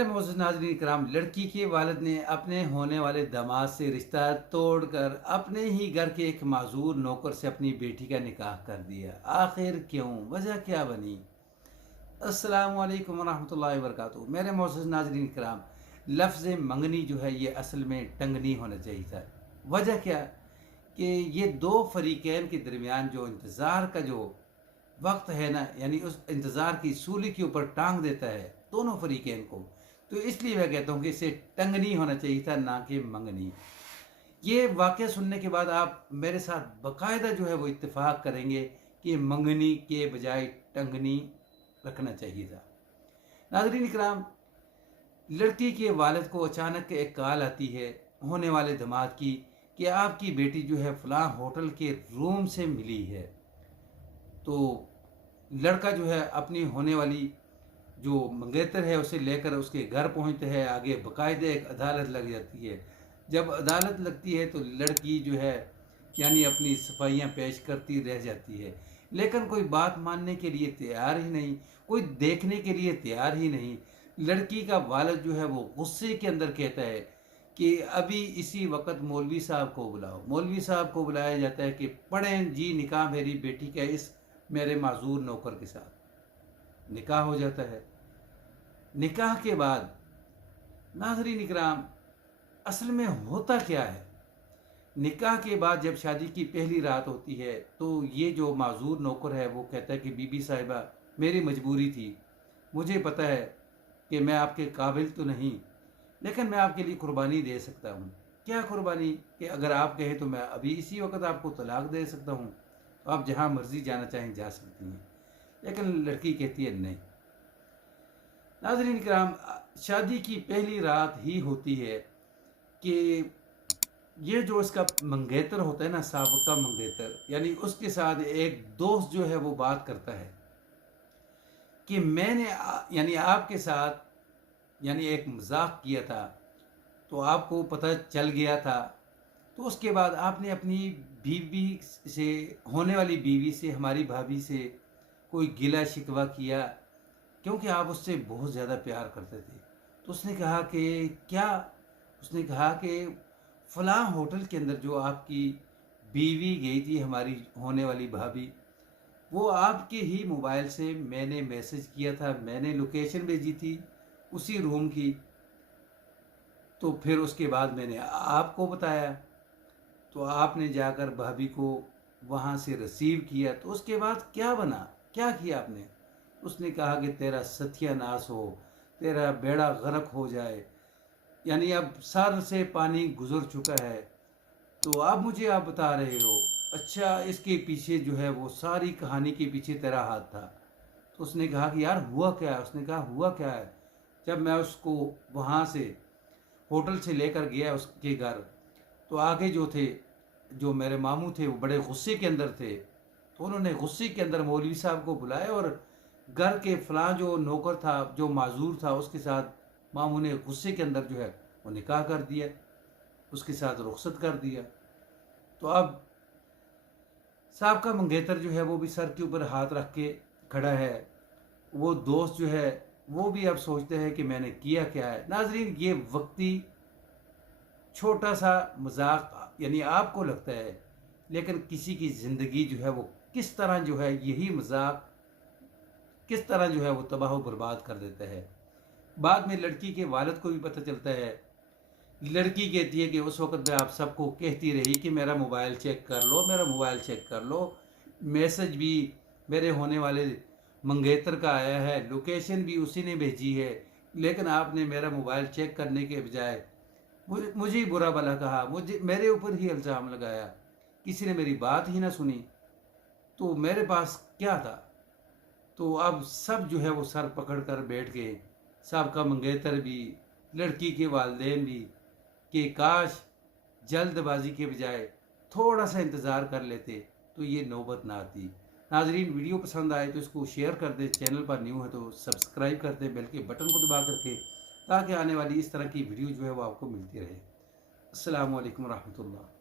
मेरे मोअज़्ज़ज़ नाज़रीन इकराम, लड़की के वालिद ने अपने होने वाले दामाद से रिश्ता तोड़कर अपने ही घर के एक माज़ूर नौकर से अपनी बेटी का निकाह कर दिया। आखिर क्यों? वजह क्या बनी? अस्सलामु अलैकुम वरहमतुल्लाहि वबरकातुहू। मेरे मोअज़्ज़ज़ नाज़रीन इकराम, लफ्ज़ मंगनी जो है ये असल में टंगनी होना चाहिए था। वजह क्या कि ये दो फरीक़ैन के दरमियान जो इंतज़ार का जो वक्त है ना, यानी उस इंतज़ार की सूली के ऊपर टांग देता है दोनों फरीक़ैन को। तो इसलिए मैं कहता हूँ कि इसे टंगनी होना चाहिए था, ना कि मंगनी। ये वाक़या सुनने के बाद आप मेरे साथ बाकायदा जो है वो इत्तेफ़ाक करेंगे कि मंगनी के बजाय टंगनी रखना चाहिए था। नाज़रीन इकराम, लड़की के वालिद को अचानक एक कॉल आती है होने वाले दामाद की कि आपकी बेटी जो है फ़लाँ होटल के रूम से मिली है। तो लड़का जो है अपनी होने वाली जो मंगेतर है उसे लेकर उसके घर पहुंचते हैं। आगे बाकायदा एक अदालत लग जाती है। जब अदालत लगती है तो लड़की जो है यानी अपनी सफाइयाँ पेश करती रह जाती है, लेकिन कोई बात मानने के लिए तैयार ही नहीं, कोई देखने के लिए तैयार ही नहीं। लड़की का वालिद जो है वो गुस्से के अंदर कहता है कि अभी इसी वक्त मौलवी साहब को बुलाओ। मौलवी साहब को बुलाया जाता है कि पढ़ें जी निकाह मेरी बेटी का इस मेरे माजूर नौकर के साथ। निकाह हो जाता है। निकाह के बाद नाज़रीन इकराम, असल में होता क्या है? निकाह के बाद जब शादी की पहली रात होती है तो ये जो माजूर नौकर है वो कहता है कि बीबी साहिबा, मेरी मजबूरी थी, मुझे पता है कि मैं आपके काबिल तो नहीं, लेकिन मैं आपके लिए कुर्बानी दे सकता हूँ। क्या कुर्बानी? कि अगर आप कहें तो मैं अभी इसी वक्त आपको तलाक दे सकता हूँ, तो आप जहाँ मर्जी जाना चाहें जा सकती हैं। लेकिन लड़की कहती है नहीं। नाज़रीन कराम, शादी की पहली रात ही होती है कि ये जो इसका मंगेतर होता है ना, साबका मंगेतर, यानी उसके साथ एक दोस्त जो है वो बात करता है कि मैंने यानी आपके साथ यानी एक मजाक किया था, तो आपको पता चल गया था। तो उसके बाद आपने अपनी बीवी से, होने वाली बीवी से, हमारी भाभी से कोई गिला शिकवा किया, क्योंकि आप उससे बहुत ज़्यादा प्यार करते थे। तो उसने कहा कि क्या? उसने कहा कि फ़लाँ होटल के अंदर जो आपकी बीवी गई थी, हमारी होने वाली भाभी, वो आपके ही मोबाइल से मैंने मैसेज किया था, मैंने लोकेशन भेजी थी उसी रूम की। तो फिर उसके बाद मैंने आपको बताया, तो आपने जाकर भाभी को वहाँ से रिसीव किया। तो उसके बाद क्या बना? क्या किया आपने? उसने कहा कि तेरा सत्यानाश हो, तेरा बेड़ा गर्क हो जाए, यानी अब सर से पानी गुजर चुका है। तो अब मुझे आप बता रहे हो, अच्छा इसके पीछे जो है वो सारी कहानी के पीछे तेरा हाथ था। तो उसने कहा कि यार हुआ क्या है? उसने कहा हुआ क्या है? जब मैं उसको वहाँ से होटल से लेकर गया उसके घर, तो आगे जो थे, जो मेरे मामू थे, वो बड़े गुस्से के अंदर थे। तो उन्होंने गुस्से के अंदर मौलवी साहब को बुलाया और घर के फलां जो नौकर था, जो माजूर था, उसके साथ मामू ने गुस्से के अंदर जो है वो निकाह कर दिया, उसके साथ रुखसत कर दिया। तो अब साहब का मंगेतर जो है वो भी सर के ऊपर हाथ रख के खड़ा है। वो दोस्त जो है वो भी अब सोचते हैं कि मैंने किया क्या है। नाजरीन, ये वक्ती छोटा सा मजाक यानी आपको लगता है, लेकिन किसी की ज़िंदगी जो है वो किस तरह जो है यही मजाक किस तरह जो है वो तबाह बर्बाद कर देता है। बाद में लड़की के वालिद को भी पता चलता है। लड़की कहती है कि उस वक्त मैं आप सबको कहती रही कि मेरा मोबाइल चेक कर लो, मेरा मोबाइल चेक कर लो, मैसेज भी मेरे होने वाले मंगेतर का आया है, लोकेशन भी उसी ने भेजी है, लेकिन आपने मेरा मोबाइल चेक करने के बजाय मुझे ही बुरा भला कहा, मुझे मेरे ऊपर ही इल्ज़ाम लगाया, किसी ने मेरी बात ही ना सुनी। तो मेरे पास क्या था? तो अब सब जो है वो सर पकड़ कर बैठ गए, सबका मंगेतर भी, लड़की के वालिदैन भी, कि काश जल्दबाजी के बजाय थोड़ा सा इंतज़ार कर लेते तो ये नौबत ना आती। नाजरीन, वीडियो पसंद आए तो इसको शेयर कर दें, चैनल पर न्यू है तो सब्सक्राइब कर दें, बेल के बटन को दबा करके, ताकि आने वाली इस तरह की वीडियो जो है वो आपको मिलती रहे। अस्सलामु अलैकुम रहमतुल्लाह।